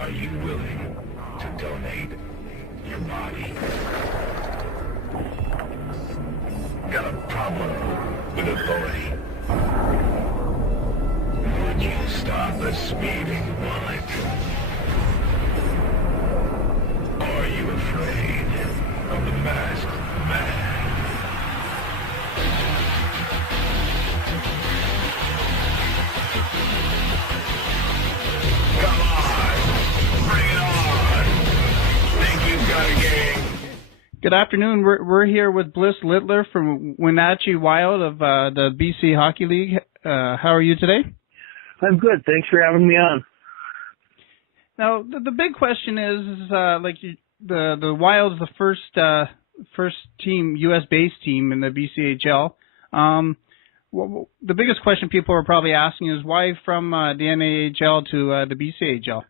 Are you willing to donate your body? Got a problem with authority? Would you stop a speeding bullet? Are you afraid of the masked man? Come on! Bring it on! Think you've got a game? Good afternoon. We're here with Bliss Littler from Wenatchee Wild of the BC Hockey League. How are you today? I'm good. Thanks for having me on. Now, the big question is the Wild's the first team, U.S.-based team in the BCHL. The biggest question people are probably asking is why from the NAHL to the BCHL?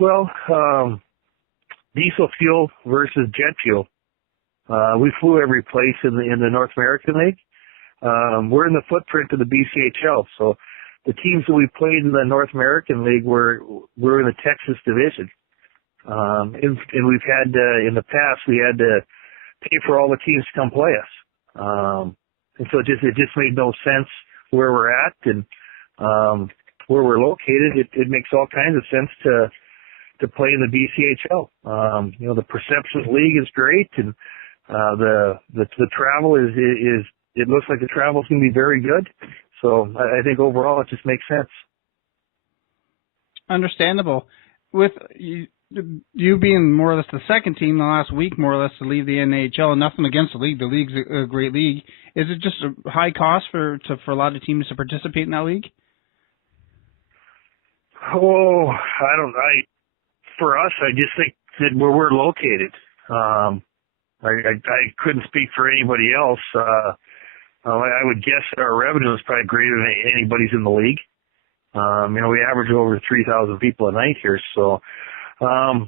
Well, diesel fuel versus jet fuel. We flew every place in the North American League. We're in the footprint of the BCHL, so the teams that we played in the North American League were in the Texas division. And we've had in the past we had to pay for all the teams to come play us. And so it just made no sense where we're at and where we're located. It makes all kinds of sense to play in the BCHL. The Perceptions League is great, and the travel is it looks like the travel's going to be very good. So I think overall it just makes sense. Understandable. With you being more or less the second team the last week, more or less, to leave the NHL, nothing against the league. The league's a great league. Is it just a high cost for a lot of teams to participate in that league? Oh, for us, I just think that where we're located, I couldn't speak for anybody else. I would guess that our revenue is probably greater than anybody's in the league. We average over 3,000 people a night here, so I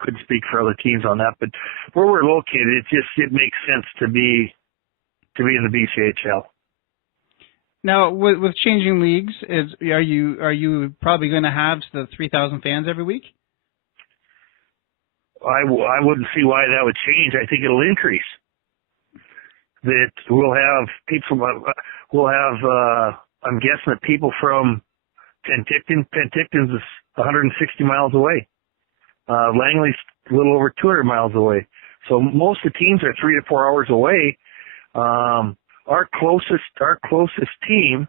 couldn't speak for other teams on that. But where we're located, it makes sense to be in the BCHL. Now, with changing leagues, are you probably going to have the 3,000 fans every week? I wouldn't see why that would change. I think it'll increase. That we'll have people. I'm guessing that people from Penticton's is 160 miles away. Langley's a little over 200 miles away. So most of the teams are 3 to 4 hours away. Our closest team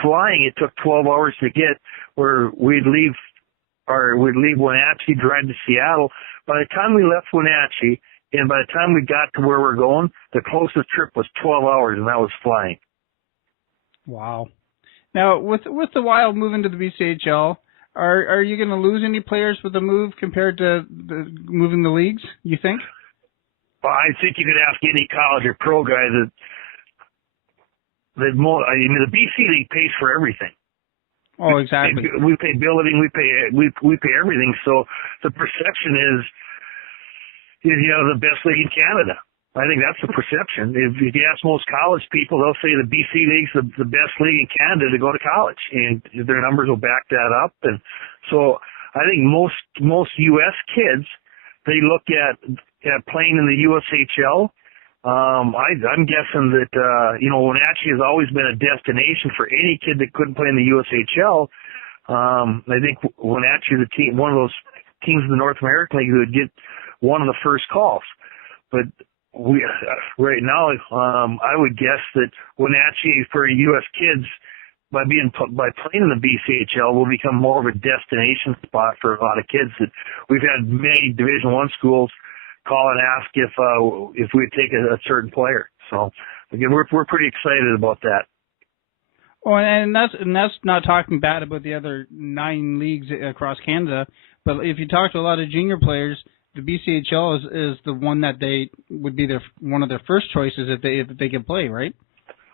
flying, it took 12 hours to get where we'd leave Wenatchee, drive to Seattle. By the time we left Wenatchee and by the time we got to where we're going, the closest trip was 12 hours, and that was flying. Wow. Now, with the Wild moving to the BCHL, are you going to lose any players with the move compared to moving the leagues, you think? Well, I think you could ask any college or pro guy the BC League pays for everything. Oh, exactly. We pay billeting, we pay everything. So the perception is the best league in Canada. I think that's the perception. If you ask most college people, they'll say the BC League's the best league in Canada to go to college, and their numbers will back that up. And so I think most U.S. kids, they look at playing in the USHL. I'm guessing that Wenatchee has always been a destination for any kid that couldn't play in the USHL. I think Wenatchee is one of those teams in the North American League who would get one of the first calls. But right now, I would guess that Wenatchee for U.S. kids, by playing in the BCHL, will become more of a destination spot for a lot of kids. That we've had many Division I schools call and ask if we'd take a certain player. So again, we're pretty excited about that. Oh, and that's not talking bad about the other 9 leagues across Canada. But if you talk to a lot of junior players, the BCHL is the one that they would be one of their first choices if they can play, right?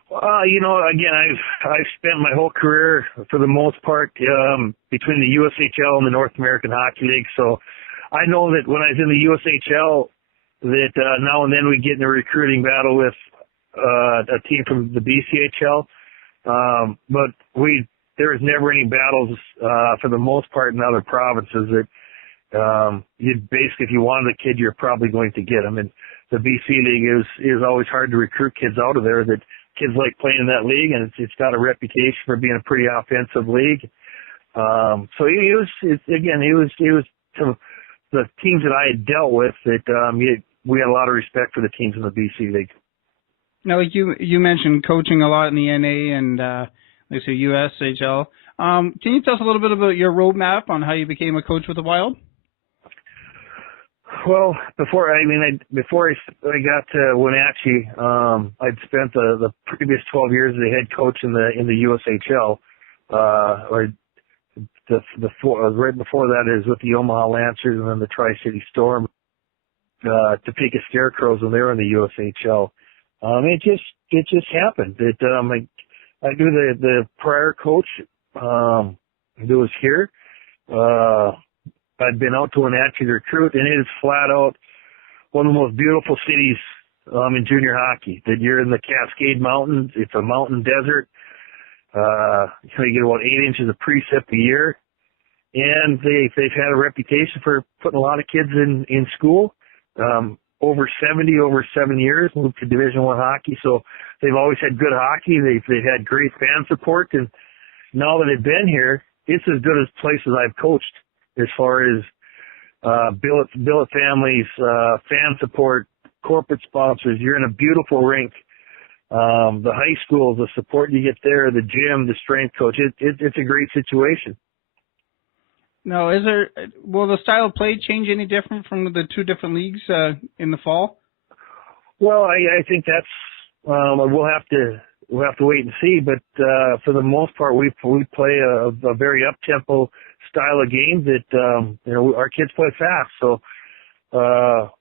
Again, I've spent my whole career for the most part between the USHL and the North American Hockey League. So I know that when I was in the USHL, that now and then we get in a recruiting battle with a team from the BCHL. But we there was never any battles, for the most part in other provinces that, you'd basically, if you wanted a kid, you're probably going to get him. And the BC League is always hard to recruit kids out of there, that kids like playing in that league, and it's got a reputation for being a pretty offensive league. So he was to the teams that I had dealt with that, we had a lot of respect for the teams in the BC League. Now, like you mentioned coaching a lot in the NA and, like say USHL. Can you tell us a little bit about your roadmap on how you became a coach with the Wild? Well, before I got to Wenatchee, I'd spent the previous 12 years as a head coach in the USHL. Right before that is with the Omaha Lancers and then the Tri-City Storm, Topeka Scarecrows when they were in the USHL. It just happened that I knew the prior coach that was here. I'd been out to Wenatchee to recruit, and it is flat out one of the most beautiful cities in junior hockey. That you're in the Cascade Mountains. It's a mountain desert. You get about 8 inches of precip a year, and they've had a reputation for putting a lot of kids in school. Over 7 years, moved to Division I hockey, so they've always had good hockey. They've had great fan support, and now that they've been here, it's as good a place as I've coached as far as billet families, fan support, corporate sponsors. You're in a beautiful rink. The high school, the support you get there, the gym, the strength coach, it's a great situation. Now, will the style of play change any different from the two different leagues in the fall? Well, I think that's we'll have to wait and see. But for the most part, we play a very up tempo style of game that our kids play fast. So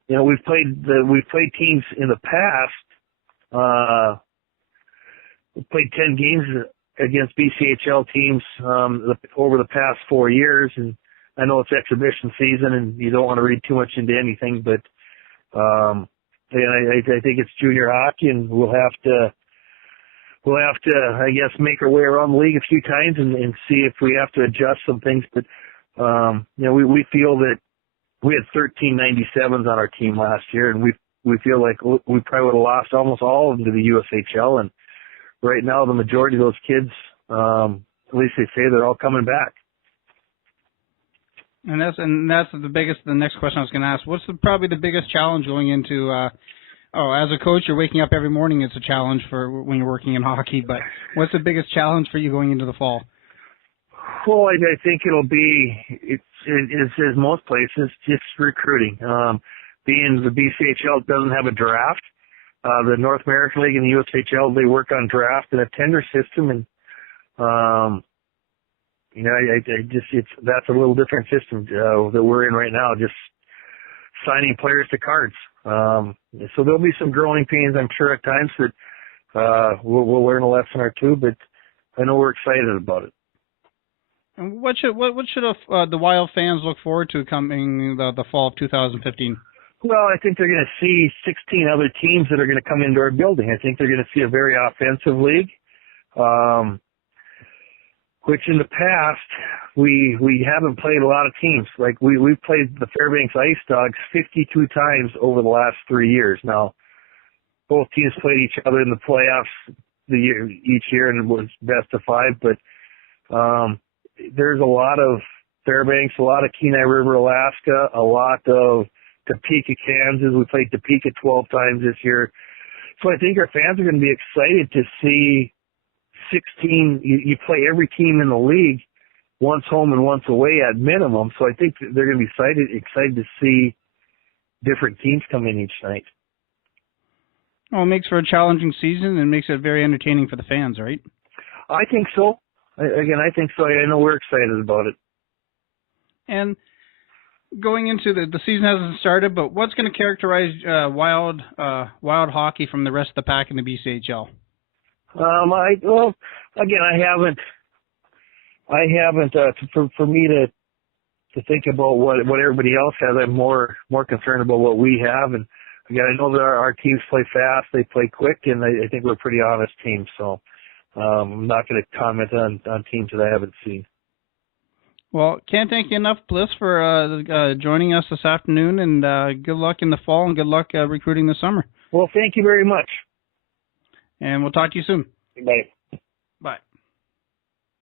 we've played teams in the past. We played 10 games against BCHL teams over the past 4 years, and I know it's exhibition season, and you don't want to read too much into anything, but I think it's junior hockey, and we'll have to I guess make our way around the league a few times and see if we have to adjust some things. But we feel that we had 13 97s on our team last year, and we feel like we probably would have lost almost all of them to the USHL, and right now, the majority of those kids, at least they say, they're all coming back. And that's the next question I was going to ask. What's probably the biggest challenge going into? As a coach, you're waking up every morning. It's a challenge for when you're working in hockey. But what's the biggest challenge for you going into the fall? Well, I think it's as most places, just recruiting. Being the BCHL doesn't have a draft. The North American League and the USHL, they work on draft and a tender system, and that's a little different system that we're in right now, just signing players to cards. So there'll be some growing pains, I'm sure, at times that we'll learn a lesson or two, but I know we're excited about it. And what should the Wild fans look forward to coming the fall of 2015? Well, I think they're going to see 16 other teams that are going to come into our building. I think they're going to see a very offensive league, which in the past we haven't played a lot of teams. Like we've played the Fairbanks Ice Dogs 52 times over the last 3 years. Now, both teams played each other in the playoffs each year, and it was best of 5. But there's a lot of Fairbanks, a lot of Kenai River, Alaska, a lot of Topeka, Kansas. We played Topeka 12 times this year. So I think our fans are going to be excited to see 16. You play every team in the league once home and once away at minimum. So I think they're going to be excited to see different teams come in each night. Well, it makes for a challenging season and makes it very entertaining for the fans, right? I think so. I think so. I know we're excited about it. And going into the season hasn't started, but what's going to characterize Wild hockey from the rest of the pack in the BCHL? I haven't. For me to think about what everybody else has, I'm more concerned about what we have. And again, I know that our teams play fast, they play quick, and I think we're a pretty honest team. So I'm not going to comment on teams that I haven't seen. Well, can't thank you enough, Bliss, for joining us this afternoon, and good luck in the fall and good luck recruiting this summer. Well, thank you very much. And we'll talk to you soon. Bye. Bye.